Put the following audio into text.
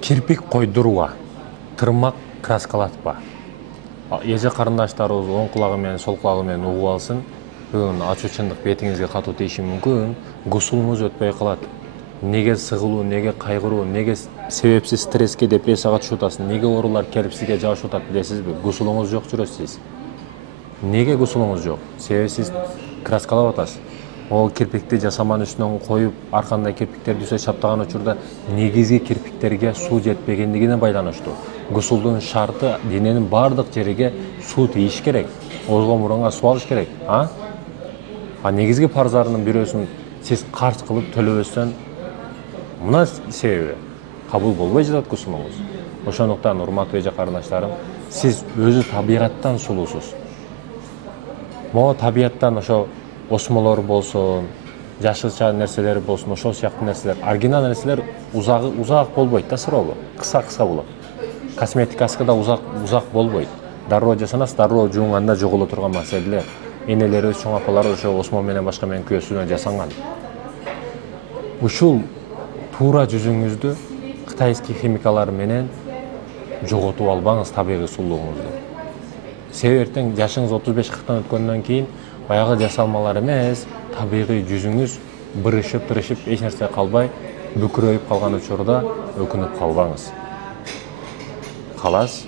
Кирпик койдурууга тырмак краскалатпа. Эже карындаштарыбыз оң кулагы менен сол кулагы менен угуп алсын. Бүгүн ачуу чындык бетиңизге катуу тийиши мүмкүн. Гусулуңуз өтпөй калат. Неге сыгылуу, неге кайгыруу, неге себепсиз стресске, депрессияга түшүп атасыз? Неге оорулар келип сизге жабышып атат билесизби? Гусулуңуз жок жүрөсүз. Неге гусулуңуз жок? Себеби сиз краскалап атасыз. Ол кирпикти жасаман үстүнөн коюп, аркандай кирпиктерди үсө чаптаган учурда негизги кирпиктерге суу жетпегендигине байланыштуу. Гусулдун шарты дененин бардык жериге суу тийиш керек. Озго мурунга суу алыш керек. Негизги парзарынын бирөөсүн сиз карж кылып төлөбөстөн мына себеби кабыл болбой жатат гусулуңуз. Ошондуктан урматтуу эже карындаштарым, сиз өзү табигаттан сулуусуз. Могу табигаттан ошо осмолор болсун, жашылча нерселер болсун, ошол сыяктуу нерселер, оригинал нерселер узак болбойт да, суроолу. Кыса болот. Косметикасы да узак болбойт. Дароо жасанасыз, дароо жууганда жоголо турган маселелер. Энелерибиз, чоң апаларыбыз ошо осмо менен башка менен күбөсүнө жасанган. Ушул туура жүзүңүздү кытайский химикалар менен жоготуп албаңыз табигый сулуулугуңузду. Себеби эртең жашыңыз 35-40 өткөндөн кийин баягы жасалмалар эмес, табигый жүзүңүз бырышып, эч нерсе калбай, бүкүрөйүп калган учурда өкүнүп калбаңыз. Калас.